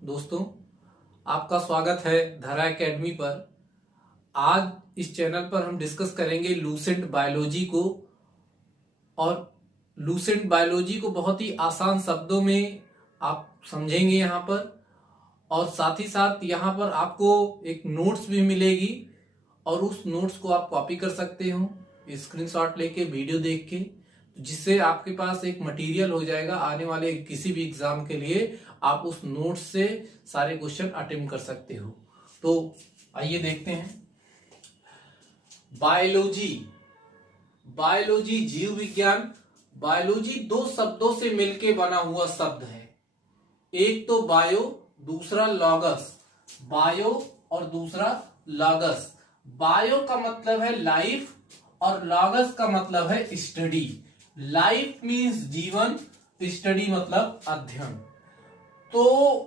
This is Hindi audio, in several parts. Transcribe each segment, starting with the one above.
दोस्तों, आपका स्वागत है धारा एकेडमी पर। आज इस चैनल पर हम डिस्कस करेंगे लूसेंट बायोलॉजी को। और लूसेंट बायोलॉजी को बहुत ही आसान शब्दों में आप समझेंगे यहाँ पर। और साथ ही साथ यहाँ पर आपको एक नोट्स भी मिलेगी और उस नोट्स को आप कॉपी कर सकते हो स्क्रीनशॉट लेके, वीडियो देख के, जिससे आपके पास एक मटेरियल हो जाएगा आने वाले किसी भी एग्जाम के लिए। आप उस नोट्स से सारे क्वेश्चन अटेम्प्ट कर सकते हो। तो आइए देखते हैं। बायोलॉजी, बायोलॉजी जीव विज्ञान। बायोलॉजी दो शब्दों से मिलकर बना हुआ शब्द है। एक तो बायो, दूसरा लॉगस। बायो और दूसरा लॉगस। बायो का मतलब है लाइफ और लॉगस का मतलब है स्टडी। लाइफ मीन्स जीवन, स्टडी मतलब अध्ययन। तो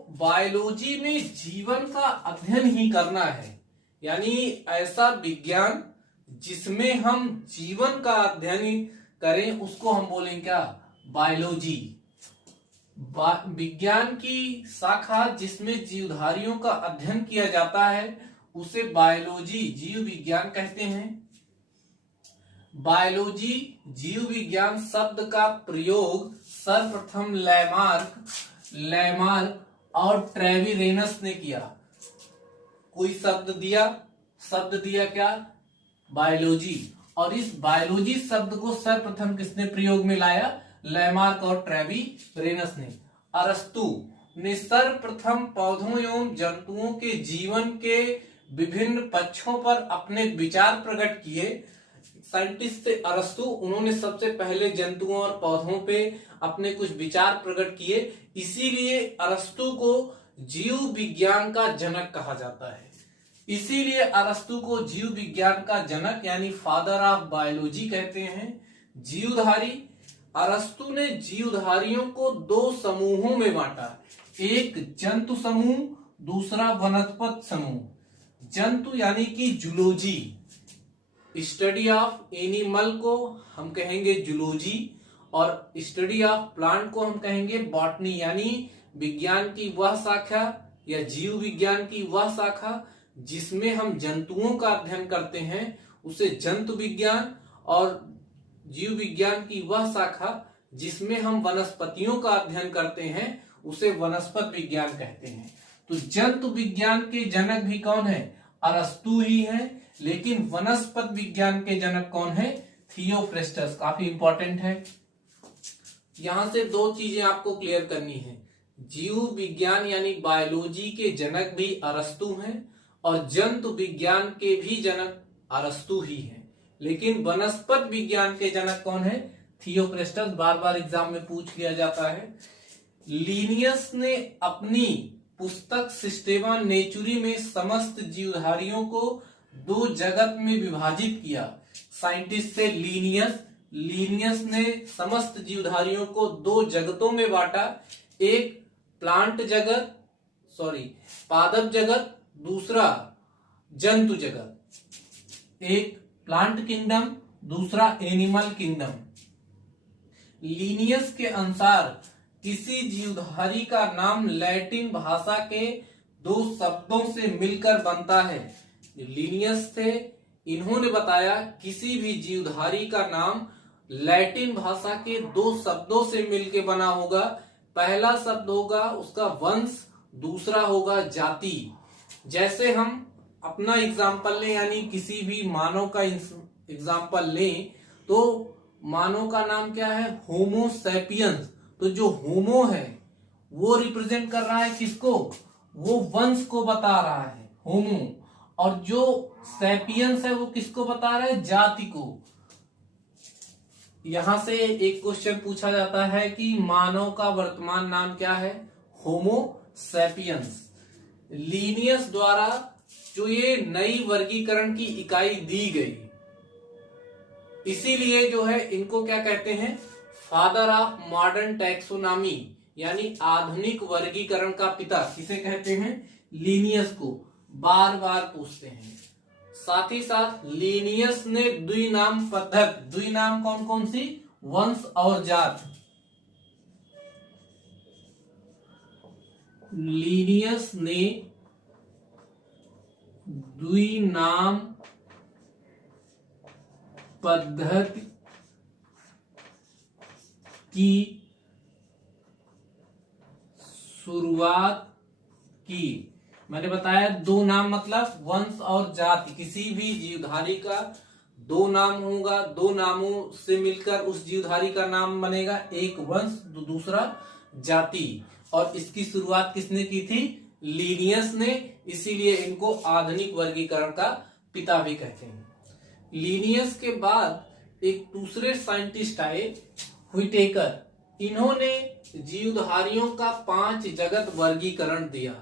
बायोलॉजी में जीवन का अध्ययन ही करना है, यानी ऐसा विज्ञान जिसमें हम जीवन का अध्ययन करें उसको हम बोलेंगे क्या? बायोलॉजी। विज्ञान की शाखा जिसमें जीवधारियों का अध्ययन किया जाता है उसे बायोलॉजी, जीव विज्ञान कहते हैं। बायोलॉजी, जीव विज्ञान शब्द का प्रयोग सर्वप्रथम लैमार्क और ट्रेविरेनस ने किया। कोई शब्द दिया क्या? बायोलॉजी। और इस बायोलॉजी शब्द को सर्वप्रथम किसने प्रयोग में लाया? लैमार्क और ट्रेविरेनस ने। अरस्तु ने सर्वप्रथम पौधों एवं जंतुओं के जीवन के विभिन्न पक्षों पर अपने विचार प्रकट किए। साइंटिस्ट थे अरस्तु, उन्होंने सबसे पहले जंतुओं और पौधों पे अपने कुछ विचार प्रकट किए। इसीलिए अरस्तु को जीव विज्ञान का जनक कहा जाता है। इसीलिए अरस्तु को जीव विज्ञान का जनक यानी फादर ऑफ बायोलॉजी कहते हैं। जीवधारी, अरस्तु ने जीवधारियों को दो समूहों में बांटा। एक जंतु समूह, दूसरा वनस्पति समूह। जंतु यानी कि जूलॉजी, स्टडी ऑफ एनिमल को हम कहेंगे जूलॉजी, और स्टडी ऑफ प्लांट को हम कहेंगे बॉटनी, यानी विज्ञान की वह शाखा या जीव विज्ञान की वह शाखा जिसमें हम जंतुओं का अध्ययन करते हैं उसे जंतु विज्ञान, और जीव विज्ञान की वह शाखा जिसमें हम वनस्पतियों का अध्ययन करते हैं उसे वनस्पति विज्ञान कहते हैं। तो जंतु विज्ञान के जनक भी कौन है? अरस्तु ही है। लेकिन वनस्पति विज्ञान के जनक कौन है? थियोफ्रेस्टस। काफी इंपॉर्टेंट है। यहां से दो चीजें आपको क्लियर करनी है। जीव विज्ञान यानी बायोलॉजी के जनक भी अरस्तु हैं और जंतु विज्ञान के भी जनक अरस्तु ही हैं। लेकिन वनस्पति विज्ञान के जनक कौन है? थियोफ्रेस्टस। बार बार एग्जाम में पूछ लिया जाता है। लिनियस ने अपनी पुस्तक सिस्टेमा नेचुरी में समस्त जीवधारियों को दो जगत में विभाजित किया। साइंटिस्ट थे लिनियस। लिनियस ने समस्त जीवधारियों को दो जगतों में बांटा। एक पादप जगत, दूसरा जंतु जगत। एक प्लांट किंगडम, दूसरा एनिमल किंगडम। लिनियस के अनुसार किसी जीवधारी का नाम लैटिन भाषा के दो शब्दों से मिलकर बनता है। लिनियस थे, इन्होंने बताया किसी भी जीवधारी का नाम लैटिन भाषा के दो शब्दों से मिलकर बना होगा। पहला शब्द होगा उसका वंश, दूसरा होगा जाति। जैसे हम अपना एग्जाम्पल लें, यानी किसी भी मानव का एग्जाम्पल लें, तो मानव का नाम क्या है? Homo sapiens. तो जो होमो है वो रिप्रेजेंट कर रहा है किसको? वो वंश को बता रहा है, होमो। और जो सैपियंस है वो किसको बता रहा है? जाति को। यहां से एक क्वेश्चन पूछा जाता है कि मानव का वर्तमान नाम क्या है? Homo sapiens. लिनियस द्वारा जो ये नई वर्गीकरण की इकाई दी गई, इसीलिए जो है इनको क्या कहते हैं? फादर ऑफ मॉडर्न टैक्सोनॉमी, यानी आधुनिक वर्गीकरण का पिता किसे कहते हैं? लिनियस को। बार बार पूछते हैं। साथ ही साथ लिनियस ने द्विनाम पद्धति, द्विनाम कौन कौन सी? वंश और जात। लीनियस ने द्विनाम पद्धति की शुरुआत की। मैंने बताया दो नाम मतलब वंश और जाति, किसी भी जीवधारी का दो नाम होगा, दो नामों से मिलकर उस जीवधारी का नाम बनेगा, एक वंश दूसरा जाति। और इसकी शुरुआत किसने की थी? लीनियस ने, इसीलिए इनको आधुनिक वर्गीकरण का पिता भी कहते हैं। लीनियस के बाद एक दूसरे साइंटिस्ट आए, व्हिटेकर। इन्होंने जीवधारियों का 5 जगत वर्गीकरण दिया।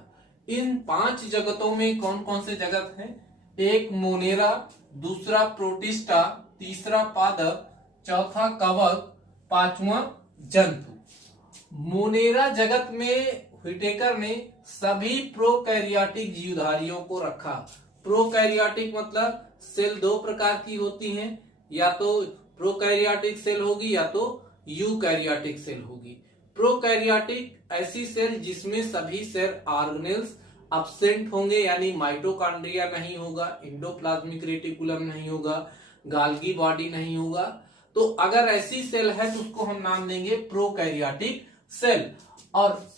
इन 5 जगतों में कौन कौन से जगत हैं? एक मोनेरा, दूसरा प्रोटिस्टा, तीसरा पादप, चौथा कवक, पांचवा जंतु। मोनेरा जगत में व्हिटेकर ने सभी प्रोकैरियोटिक जीवधारियों को रखा। प्रोकैरियोटिक मतलब सेल दो प्रकार की होती हैं, या तो प्रोकैरियोटिक सेल होगी या तो यूकैरियोटिक सेल होगी। प्रोकैरियोटिक ऐसी सेल जिसमें सभी सेल ऑर्गेनेल्स अब्सेंट होंगे, यानी माइटोकॉन्ड्रिया नहीं होगा, एंडोप्लाज्मिक रेटिकुलम नहीं होगा, गाल्गी बॉडी नहीं होगा। तो अगर ऐसी सेल है तो उसको हम नाम देंगे प्रोकैरियोटिक सेल। और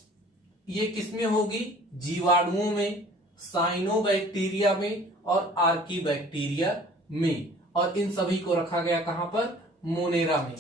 ये किसमें होगी? जीवाणुओं में, साइनोबैक्टीरिया में और आर्कीबैक्टीरिया में। और इन सभी को रखा गया कहां पर? मोनेरा में।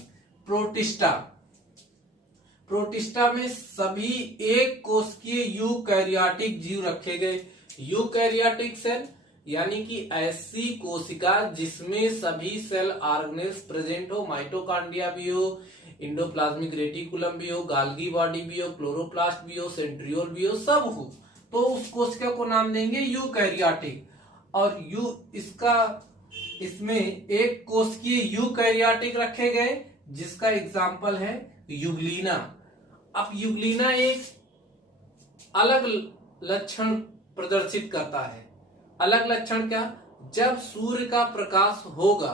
प्रोटिस्टा में सभी एक कोशिकीय यूकैरियोटिक जीव रखे गए। यूकैरियोटिक सेल यानी कि ऐसी कोशिका जिसमें सभी सेल ऑर्गेनेल्स प्रेजेंट हो, माइटोकॉन्ड्रिया भी हो, एंडोप्लाज्मिक रेटिकुलम भी हो, गाल्गी बॉडी भी हो, क्लोरोप्लास्ट भी हो, सेंट्रियोल भी हो, सब हो, तो उस कोशिका को नाम देंगे यूकैरियोटिक। और इसमें एक कोशिकीय यूकैरियोटिक रखे गए, जिसका एग्जाम्पल है यूग्लिना। अब यूग्लिना एक अलग लक्षण प्रदर्शित करता है। अलग लक्षण क्या? जब सूर्य का प्रकाश होगा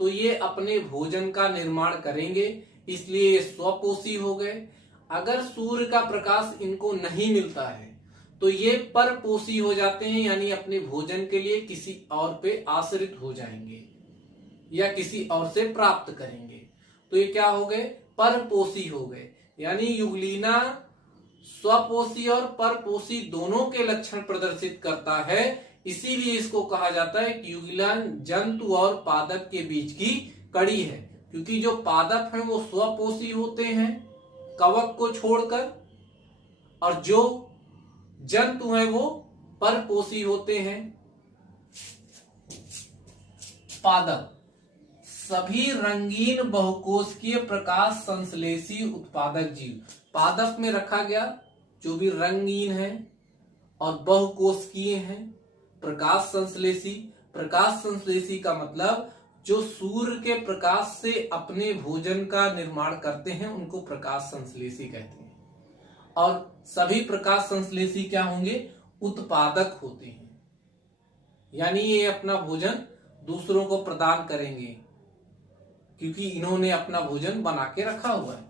तो ये अपने भोजन का निर्माण करेंगे, इसलिए ये स्वपोषी हो गए। अगर सूर्य का प्रकाश इनको नहीं मिलता है तो ये परपोषी हो जाते हैं, यानी अपने भोजन के लिए किसी और पे आश्रित हो जाएंगे या किसी और से प्राप्त करेंगे। तो ये क्या हो गए? परपोषी हो गए। यानी यूग्लिना स्वपोषी और परपोषी दोनों के लक्षण प्रदर्शित करता है, इसीलिए इसको कहा जाता है कि यूग्लिना जंतु और पादप के बीच की कड़ी है। क्योंकि जो पादप हैं वो स्वपोषी होते हैं कवक को छोड़कर, और जो जंतु हैं वो परपोषी होते हैं पादप। सभी रंगीन बहुकोशिकीय प्रकाश संश्लेषी उत्पादक जीव पादप में रखा गया, जो भी रंगीन है और बहुकोशिकीय हैं। प्रकाश संश्लेषी, प्रकाश संश्लेषी का मतलब जो सूर्य के प्रकाश से अपने भोजन का निर्माण करते हैं उनको प्रकाश संश्लेषी कहते हैं। और सभी प्रकाश संश्लेषी क्या होंगे? उत्पादक होते हैं, यानी ये अपना भोजन दूसरों को प्रदान करेंगे क्योंकि इन्होंने अपना भोजन बना के रखा हुआ है।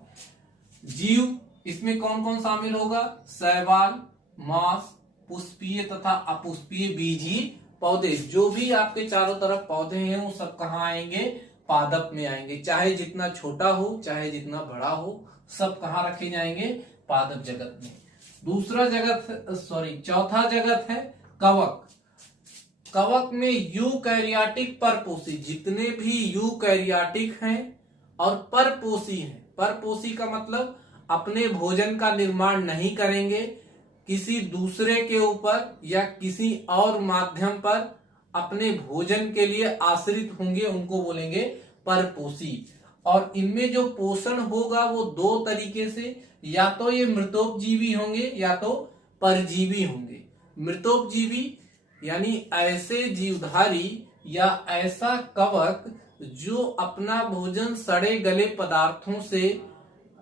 जीव इसमें कौन कौन शामिल होगा? शैवाल, मांस, पुष्पीय तथा अपुष्पीय बीजी पौधे। जो भी आपके चारों तरफ पौधे हैं वो सब कहाँ आएंगे? पादप में आएंगे। चाहे जितना छोटा हो चाहे जितना बड़ा हो, सब कहाँ रखे जाएंगे? पादप जगत में। चौथा जगत है कवक। कवक में यूकैरियोटिक परपोषी, जितने भी यूकैरियोटिक हैं और परपोषी हैं। परपोषी का मतलब अपने भोजन का निर्माण नहीं करेंगे, किसी दूसरे के ऊपर या किसी और माध्यम पर अपने भोजन के लिए आश्रित होंगे, उनको बोलेंगे परपोषी। और इनमें जो पोषण होगा वो दो तरीके से, या तो ये मृतोपजीवी होंगे या तो परजीवी होंगे। मृतोपजीवी यानी ऐसे जीवधारी या ऐसा कवक जो अपना भोजन सड़े गले पदार्थों से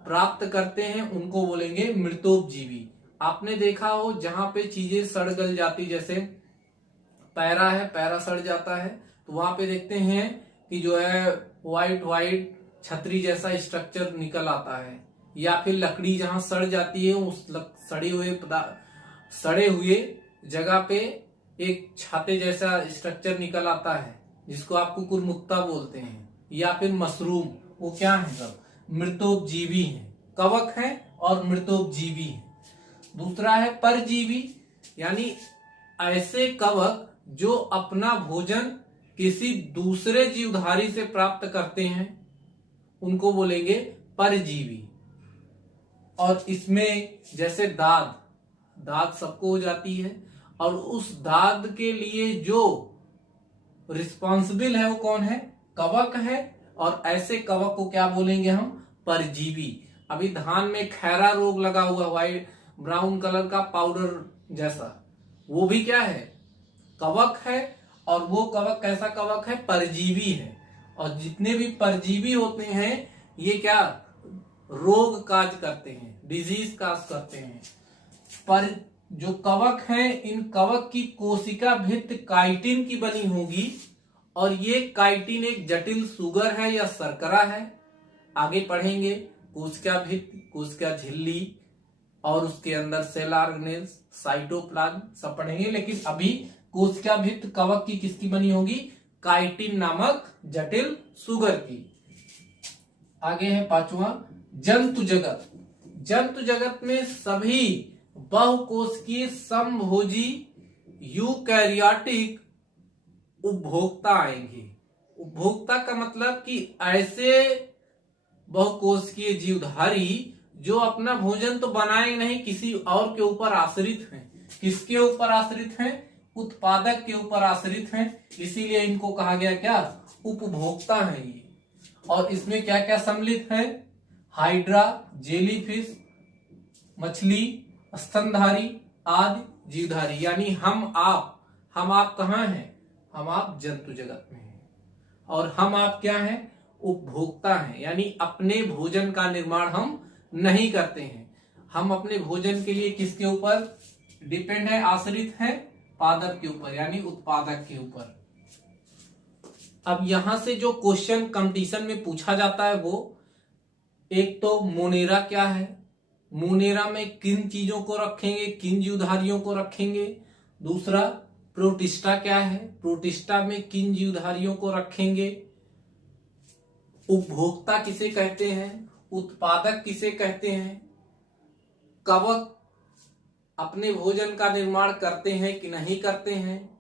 प्राप्त करते हैं, उनको बोलेंगे मृतोपजीवी। आपने देखा हो जहां पे चीजें सड़ गल जाती, जैसे पैरा है, पैरा सड़ जाता है तो वहां पे देखते हैं कि जो है व्हाइट छतरी जैसा स्ट्रक्चर निकल आता है। या फिर लकड़ी जहां सड़ जाती है, उस सड़े हुए सड़े हुए जगह पे एक छाते जैसा स्ट्रक्चर निकल आता है जिसको आप कुकुरमुत्ता बोलते हैं, या फिर मशरूम। वो क्या है? सब मृतोपजीवी हैं, कवक हैं और मृतोपजीवी हैं। दूसरा है परजीवी, यानी ऐसे कवक जो अपना भोजन किसी दूसरे जीवधारी से प्राप्त करते हैं, उनको बोलेंगे परजीवी। और इसमें जैसे दाद सबको हो जाती है, और उस दाद के लिए जो रिस्पॉन्सिबल है वो कौन है? कवक है। और ऐसे कवक को क्या बोलेंगे हम? परजीवी। अभी धान में खैरा रोग लगा हुआ, व्हाइट ब्राउन कलर का पाउडर जैसा, वो भी क्या है? कवक है। और वो कवक कैसा कवक है? परजीवी है। और जितने भी परजीवी होते हैं ये क्या रोग काज करते हैं, डिजीज काज करते हैं। पर जो कवक है, इन कवक की कोशिका भित्त काइटिन की बनी होगी, और ये काइटिन एक जटिल सुगर है या शर्करा है। आगे पढ़ेंगे कोशिका भित्त, कोशिका झिल्ली, और उसके अंदर सेल ऑर्गेनेल्स, साइटोप्लाज्म सब पढ़ेंगे। लेकिन अभी कोशिका भित्त कवक की किसकी बनी होगी? काइटिन नामक जटिल सुगर की। आगे है पांचवा जंतु जगत। जंतु जगत में सभी बहुकोशिकीय समभोजी यूकैरियोटिक उपभोक्ता आएंगे। उपभोक्ता का मतलब कि ऐसे बहुकोशिकीय जीवधारी जो अपना भोजन तो बनाए नहीं, किसी और के ऊपर आश्रित हैं। किसके ऊपर आश्रित हैं? उत्पादक के ऊपर आश्रित हैं। इसीलिए इनको कहा गया क्या? उपभोक्ता है ये। और इसमें क्या क्या सम्मिलित है? हाइड्रा, जेलीफिश, मछली, स्तनधारी आदि जीवधारी। यानी हम आप कहाँ हैं? हम आप जंतु जगत में हैं। और हम आप क्या हैं? उपभोक्ता हैं। यानी अपने भोजन का निर्माण हम नहीं करते हैं। हम अपने भोजन के लिए किसके ऊपर डिपेंड है? आश्रित है पादप के ऊपर, यानी उत्पादक के ऊपर। अब यहां से जो क्वेश्चन कंपटीशन में पूछा जाता है वो एक तो मोनेरा क्या है, मोनेरा में किन चीजों को रखेंगे, किन जीवधारियों को रखेंगे। दूसरा प्रोटिस्टा क्या है, प्रोटिस्टा में किन जीवधारियों को रखेंगे। उपभोक्ता किसे कहते हैं, उत्पादक किसे कहते हैं। कवक अपने भोजन का निर्माण करते हैं कि नहीं करते हैं।